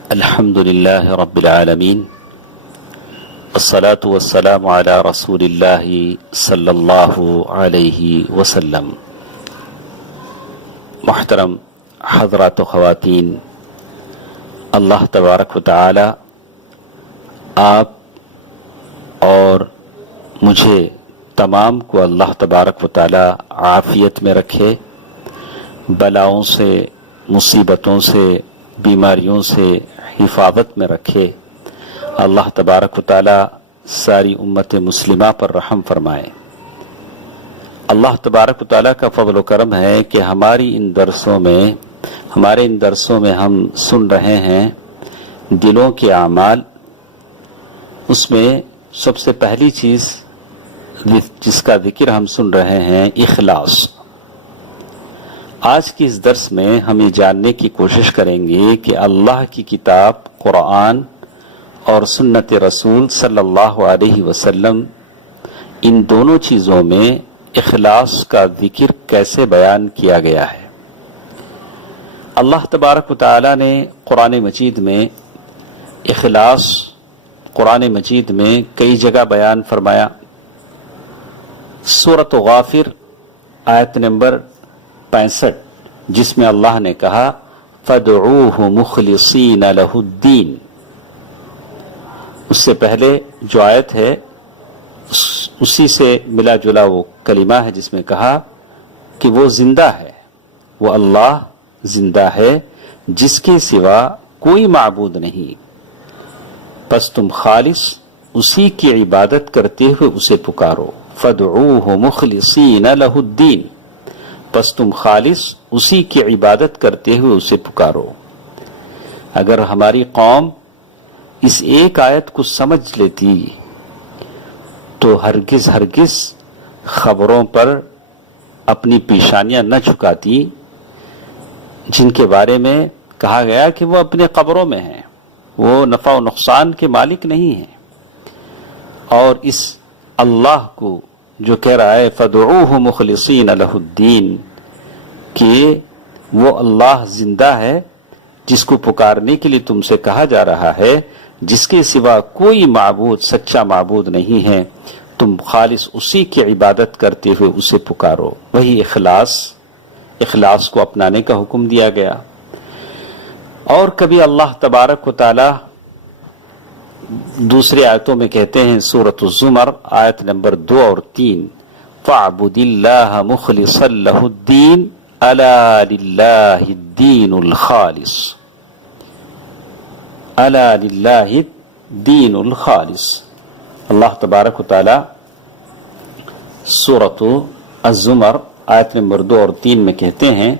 الحمد لله رب العالمين والصلاة والسلام على رسول الله صلی اللہ علیہ وسلم۔ محترم حضرات و خواتین، اللہ تبارک و تعالی آپ اور مجھے تمام کو اللہ تبارک و تعالی عافیت میں رکھے، بلاؤں سے، مصیبتوں سے، بیماریوں سے حفاظت میں رکھے۔ اللہ تبارک و تعالی ساری امت مسلمہ پر رحم فرمائے۔ اللہ تبارک و تعالی کا فضل و کرم ہے کہ ہمارے ان درسوں میں ہم سن رہے ہیں دلوں کے اعمال۔ اس میں سب سے پہلی چیز جس کا ذکر ہم سن رہے ہیں اخلاص۔ آج کی اس درس میں ہم یہ جاننے کی کوشش کریں گے کہ اللہ کی کتاب قرآن اور سنت رسول صلی اللہ علیہ وسلم، ان دونوں چیزوں میں اخلاص کا ذکر کیسے بیان کیا گیا ہے۔ اللہ تبارک و تعالی نے قرآن مجید میں اخلاص کئی جگہ بیان فرمایا۔ سورۃ غافر آیت نمبر 65، جس میں اللہ نے کہا فَادْعُوهُ مُخْلِصِينَ لَهُ الدِّينَ۔ اس سے پہلے جو آیت ہے اسی سے ملا جلا وہ کلمہ ہے جس میں کہا کہ وہ زندہ ہے، وہ اللہ زندہ ہے جس کے سوا کوئی معبود نہیں، پس تم خالص اسی کی عبادت کرتے ہوئے اسے پکارو۔ فَادْعُوهُ مُخْلِصِينَ لَهُ الدِّينَ، پس تم خالص اسی کی عبادت کرتے ہوئے اسے پکارو۔ اگر ہماری قوم اس ایک آیت کو سمجھ لیتی تو ہرگز خبروں پر اپنی پیشانیاں نہ جھکاتی جن کے بارے میں کہا گیا کہ وہ اپنے قبروں میں ہیں، وہ نفع و نقصان کے مالک نہیں ہیں۔ اور اس اللہ کو جو کہہ رہا ہے فَادْعُوهُ مُخْلِصِينَ لَهُ الدِّينَ، کہ وہ اللہ زندہ ہے جس کو پکارنے کے لیے تم سے کہا جا رہا ہے، جس کے سوا کوئی معبود، سچا معبود نہیں ہے، تم خالص اسی کی عبادت کرتے ہوئے اسے پکارو۔ وہی اخلاص کو اپنانے کا حکم دیا گیا۔ اور کبھی اللہ تبارک و تعالی دوسری آیتوں میں کہتے ہیں، سورۃ الزمر آیت نمبر 2 اور 3، فَاعْبُدِ اللَّهَ مُخْلِصًا لَهُ الدِّينَ أَلَا لِلَّهِ الدِّينُ الْخَالِصُ، أَلَا لِلَّهِ الدِّينُ الْخَالِصُ۔ اللہ تبارک و تعالی سورۃ الزمر آیت نمبر 2 اور 3 میں کہتے ہیں،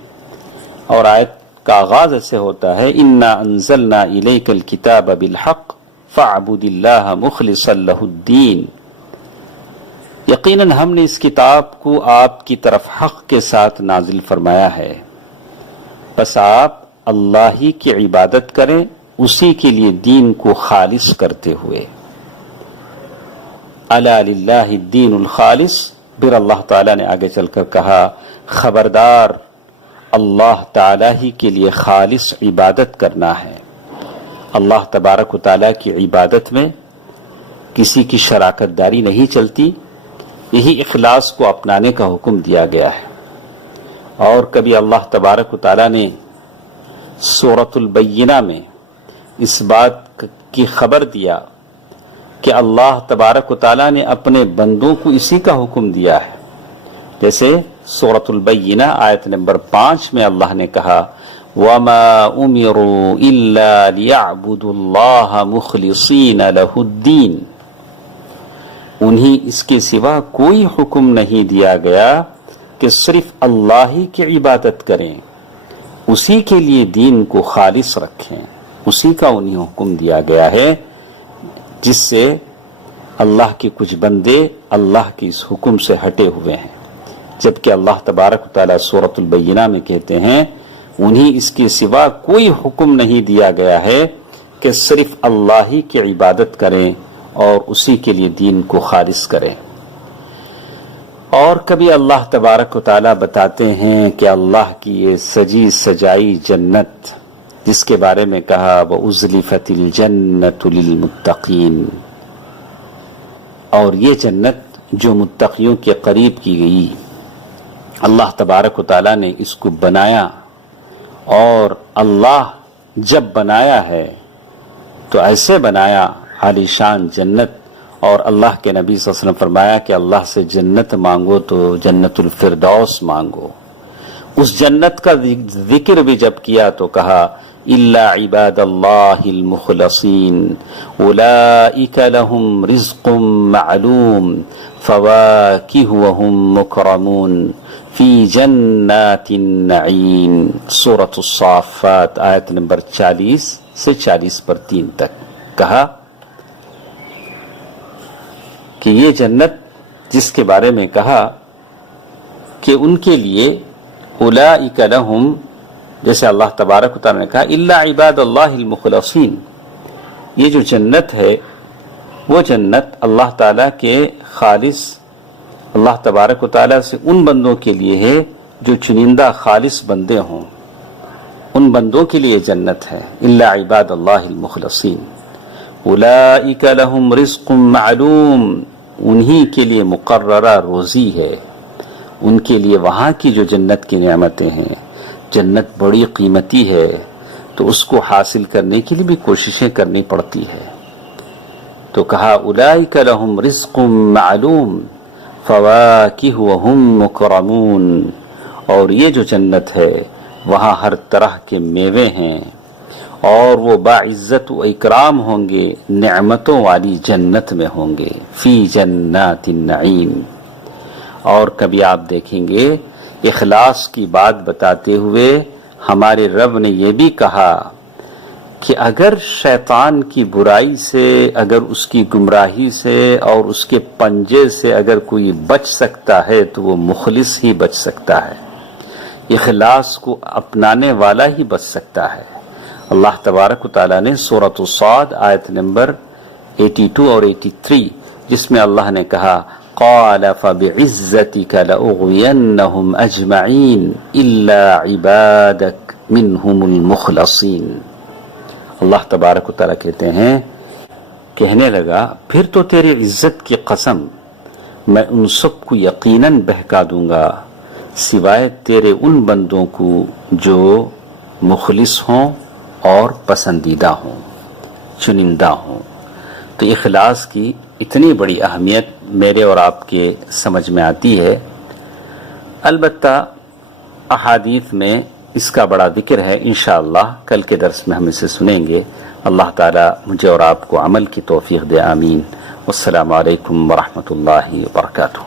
اور آیت کا آغاز ایسے ہوتا ہے، إِنَّا أَنزَلْنَا إِلَيْكَ الْكِتَابَ بِالْحَقِّ فَاعْبُدِ اللَّهَ مُخْلِصًا لَهُ الدِّينَ، یقیناً ہم نے اس کتاب کو آپ کی طرف حق کے ساتھ نازل فرمایا ہے، بس آپ اللہ ہی کی عبادت کریں اسی کے لیے دین کو خالص کرتے ہوئے۔ الا للہ الدین الخالص، پھر اللہ تعالیٰ نے آگے چل کر کہا خبردار اللہ تعالیٰ ہی کے لیے خالص عبادت کرنا ہے۔ اللہ تبارک و تعالیٰ کی عبادت میں کسی کی شراکت داری نہیں چلتی، یہی اخلاص کو اپنانے کا حکم دیا گیا ہے۔ اور کبھی اللہ تبارک و تعالیٰ نے سورۃ البینہ میں اس بات کی خبر دیا کہ اللہ تبارک و تعالیٰ نے اپنے بندوں کو اسی کا حکم دیا ہے، جیسے سورۃ البینہ آیت نمبر 5 میں اللہ نے کہا وَمَا أُمِرُوا إِلَّا لِيَعْبُدُوا اللَّهَ مُخْلِصِينَ لَهُ الدِّينَ، انہیں اس کے سوا کوئی حکم نہیں دیا گیا کہ صرف اللہ ہی کی عبادت کریں، اسی کے لیے دین کو خالص رکھیں۔ اسی کا انہیں حکم دیا گیا ہے، جس سے اللہ کے کچھ بندے اللہ کے اس حکم سے ہٹے ہوئے ہیں، جبکہ اللہ تبارک و تعالیٰ سورۃ البینہ میں کہتے ہیں انہیں اس کے سوا کوئی حکم نہیں دیا گیا ہے کہ صرف اللہ ہی کی عبادت کریں اور اسی کے لیے دین کو خالص کریں۔ اور کبھی اللہ تبارک و تعالیٰ بتاتے ہیں کہ اللہ کی یہ سجی سجائی جنت جس کے بارے میں کہا وَأُزْلِفَتِ الْجَنَّةُ لِلْمُتَّقِينَ، اور یہ جنت جو متقیوں کے قریب کی گئی، اللہ تبارک و تعالیٰ نے اس کو بنایا، اور اللہ جب بنایا ہے تو ایسے بنایا عالی شان جنت، اور اللہ کے نبی صلی اللہ علیہ وسلم فرمایا کہ اللہ سے جنت مانگو تو جنت الفردوس مانگو۔ اس جنت کا ذکر بھی جب کیا تو کہا الا عباد اللہ المخلصین اولئک لهم رزق معلوم فواکہ وهم مکرمون فی جنات النعیم، سورۃ الصافات آیت نمبر 40 سے 40/3 تک کہا کہ یہ جنت جس کے بارے میں کہا کہ ان کے لیے اولئک لہم، جیسے اللہ تبارک و تعالیٰ نے کہا الا عباد اللہ المخلصین، یہ جو جنت ہے وہ جنت اللہ تعالیٰ کے خالص، اللہ تبارک و تعالیٰ سے ان بندوں کے لیے ہے جو چنندہ خالص بندے ہوں، ان بندوں کے لیے جنت ہے۔ الا عباد اللہ المخلصین اولئک لہم رزق معلوم، انہی کے لیے مقررہ روزی ہے، ان کے لیے وہاں کی جو جنت کی نعمتیں ہیں، جنت بڑی قیمتی ہے تو اس کو حاصل کرنے کے لیے بھی کوششیں کرنی پڑتی ہے۔ تو کہا اولئک لہم رزق معلوم فواکہ وہم مکرمون، اور یہ جو جنت ہے وہاں ہر طرح کے میوے ہیں، اور وہ باعزت و اکرام ہوں گے، نعمتوں والی جنت میں ہوں گے، فی جنات النعیم۔ اور کبھی آپ دیکھیں گے اخلاص کی بات بتاتے ہوئے ہمارے رب نے یہ بھی کہا کہ اگر شیطان کی برائی سے، اگر اس کی گمراہی سے اور اس کے پنجے سے اگر کوئی بچ سکتا ہے تو وہ مخلص ہی بچ سکتا ہے، اخلاص کو اپنانے والا ہی بچ سکتا ہے۔ اللہ تبارک و تعالیٰ نے سورۃ الصاد آیت نمبر 82 اور 83 جس میں اللہ نے کہا قال فبعزتك لأغوينهم أجمعين إلا عبادك منهم المخلصين، اللہ تبارک و تعالیٰ کہتے ہیں، کہنے لگا پھر تو تیری عزت کی قسم میں ان سب کو یقیناً بہکا دوں گا سوائے تیرے ان بندوں کو جو مخلص ہوں اور پسندیدہ ہوں، چنندہ ہوں۔ تو اخلاص کی اتنی بڑی اہمیت میرے اور آپ کے سمجھ میں آتی ہے۔ البتہ احادیث میں اس کا بڑا ذکر ہے، انشاءاللہ کل کے درس میں ہم اسے سنیں گے۔ اللہ تعالیٰ مجھے اور آپ کو عمل کی توفیق دے، آمین۔ والسلام علیکم ورحمۃ اللہ وبرکاتہ۔